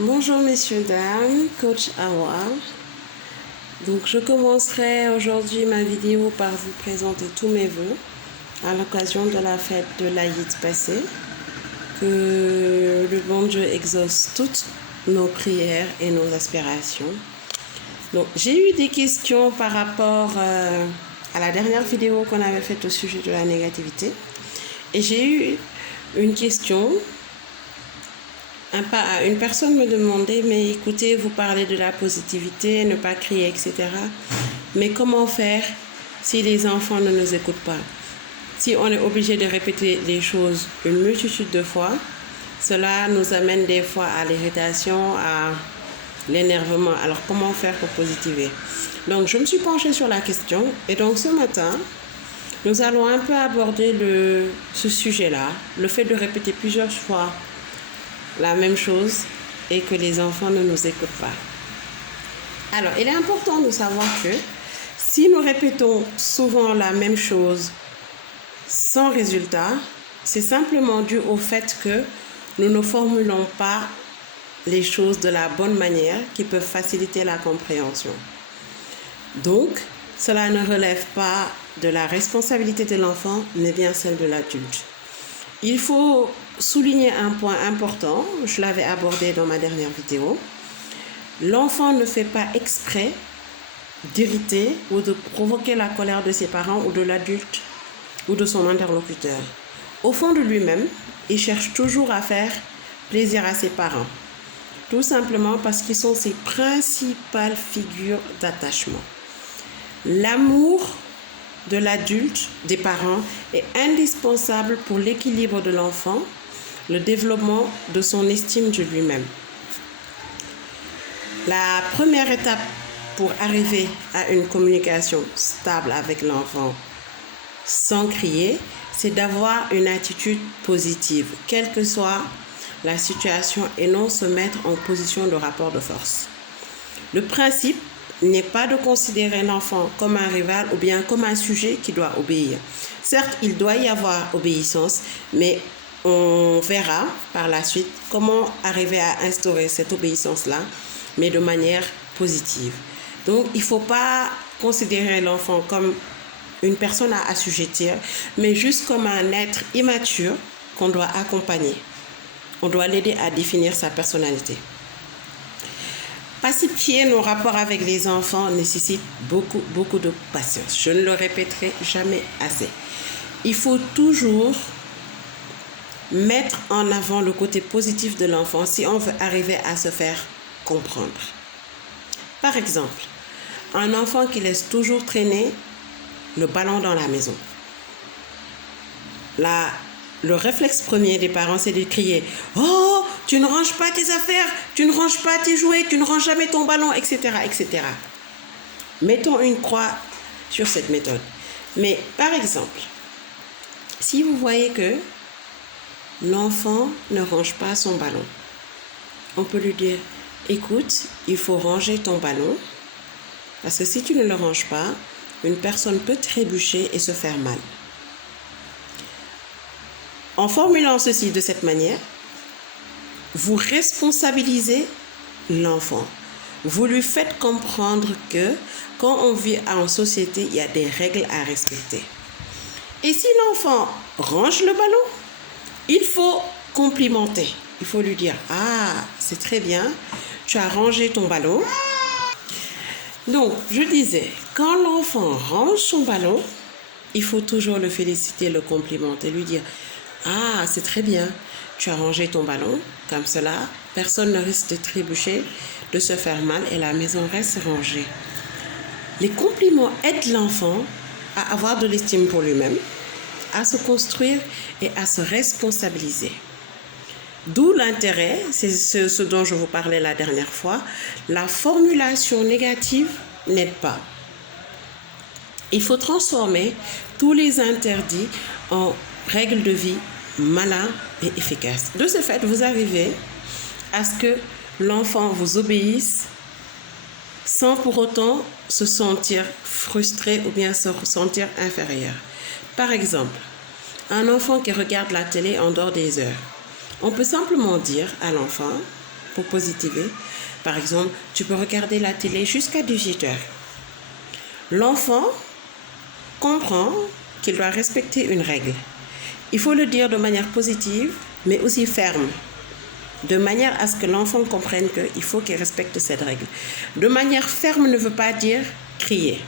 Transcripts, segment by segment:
Bonjour messieurs, dames, coach Awa. Donc je commencerai aujourd'hui ma vidéo par vous présenter tous mes vœux à l'occasion de la fête de l'Aïd passée. Que le bon Dieu exauce toutes nos prières et nos aspirations. Donc j'ai eu des questions par rapport à la dernière vidéo qu'on avait faite au sujet de la négativité. Et j'ai eu une question. Une personne me demandait, mais écoutez, vous parlez de la positivité, ne pas crier, etc. Mais comment faire si les enfants ne nous écoutent pas? Si on est obligé de répéter les choses une multitude de fois, cela nous amène des fois à l'irritation, à l'énervement. Alors comment faire pour positiver? Donc je me suis penchée sur la question et donc ce matin, nous allons un peu aborder ce sujet-là, le fait de répéter plusieurs fois la même chose et que les enfants ne nous écoutent pas. Alors, il est important de savoir que si nous répétons souvent la même chose sans résultat, c'est simplement dû au fait que nous ne formulons pas les choses de la bonne manière qui peuvent faciliter la compréhension. Donc, cela ne relève pas de la responsabilité de l'enfant, mais bien celle de l'adulte. Il faut souligner un point important, je l'avais abordé dans ma dernière vidéo. L'enfant ne fait pas exprès d'irriter ou de provoquer la colère de ses parents ou de l'adulte ou de son interlocuteur. Au fond de lui-même, il cherche toujours à faire plaisir à ses parents, tout simplement parce qu'ils sont ses principales figures d'attachement. L'amour de l'adulte, des parents, est indispensable pour l'équilibre de l'enfant, le développement de son estime de lui-même. La première étape pour arriver à une communication stable avec l'enfant sans crier, c'est d'avoir une attitude positive, quelle que soit la situation, et non se mettre en position de rapport de force. Le principe n'est pas de considérer l'enfant comme un rival ou bien comme un sujet qui doit obéir. Certes, il doit y avoir obéissance, mais on verra par la suite comment arriver à instaurer cette obéissance-là, mais de manière positive. Donc, il ne faut pas considérer l'enfant comme une personne à assujettir, mais juste comme un être immature qu'on doit accompagner. On doit l'aider à définir sa personnalité. Pacifier nos rapports avec les enfants nécessite beaucoup de patience. Je ne le répéterai jamais assez. Il faut toujours mettre en avant le côté positif de l'enfant si on veut arriver à se faire comprendre. Par exemple, un enfant qui laisse toujours traîner le ballon dans la maison. Le réflexe premier des parents, c'est de crier « Oh, tu ne ranges pas tes affaires, tu ne ranges pas tes jouets, tu ne ranges jamais ton ballon, etc. etc. » Mettons une croix sur cette méthode. Mais par exemple, si vous voyez que l'enfant ne range pas son ballon, on peut lui dire « Écoute, il faut ranger ton ballon, parce que si tu ne le ranges pas, une personne peut trébucher et se faire mal. » En formulant ceci de cette manière, vous responsabilisez l'enfant. Vous lui faites comprendre que quand on vit en société, il y a des règles à respecter. Et si l'enfant range le ballon, il faut complimenter. Il faut lui dire « Ah, c'est très bien, tu as rangé ton ballon. » Donc, je disais, quand l'enfant range son ballon, il faut toujours le féliciter, le complimenter, lui dire « Ah, c'est très bien, tu as rangé ton ballon. » Comme cela, personne ne risque de trébucher, de se faire mal et la maison reste rangée. Les compliments aident l'enfant à avoir de l'estime pour lui-même, à se construire et à se responsabiliser. D'où l'intérêt, c'est ce dont je vous parlais la dernière fois, la formulation négative n'aide pas. Il faut transformer tous les interdits en règles de vie malins et efficaces. De ce fait, vous arrivez à ce que l'enfant vous obéisse sans pour autant se sentir frustré ou bien se sentir inférieur. Par exemple, un enfant qui regarde la télé en dehors des heures. On peut simplement dire à l'enfant pour positiver. Par exemple, tu peux regarder la télé jusqu'à 18 heures. L'enfant comprend qu'il doit respecter une règle. Il faut le dire de manière positive, mais aussi ferme, de manière à ce que l'enfant comprenne qu'il faut qu'il respecte cette règle. De manière ferme ne veut pas dire crier.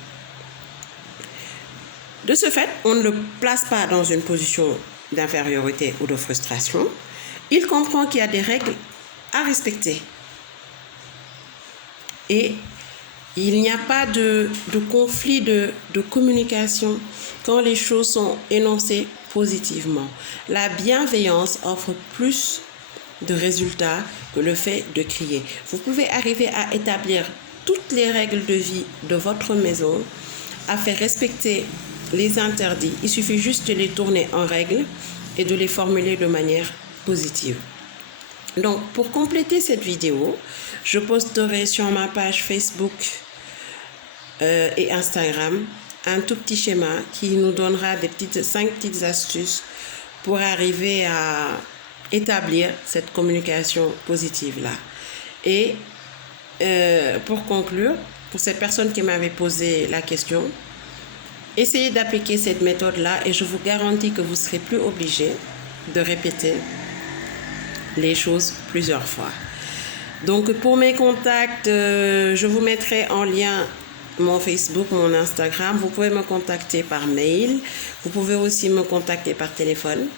De ce fait, on ne le place pas dans une position d'infériorité ou de frustration. Il comprend qu'il y a des règles à respecter. Et il n'y a pas de conflit de communication quand les choses sont énoncées positivement. La bienveillance offre plus de résultats que le fait de crier. Vous pouvez arriver à établir toutes les règles de vie de votre maison, à faire respecter les interdits. Il suffit juste de les tourner en règle et de les formuler de manière positive. Donc, pour compléter cette vidéo, je posterai sur ma page Facebook et Instagram un tout petit schéma qui nous donnera 5 petites astuces pour arriver à établir cette communication positive-là. Et pour conclure, pour cette personne qui m'avait posé la question, essayez d'appliquer cette méthode-là et je vous garantis que vous ne serez plus obligé de répéter les choses plusieurs fois. Donc pour mes contacts, je vous mettrai en lien mon Facebook, mon Instagram. Vous pouvez me contacter par mail. Vous pouvez aussi me contacter par téléphone.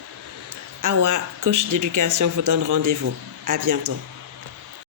Awa, coach d'éducation, vous donne rendez-vous. À bientôt.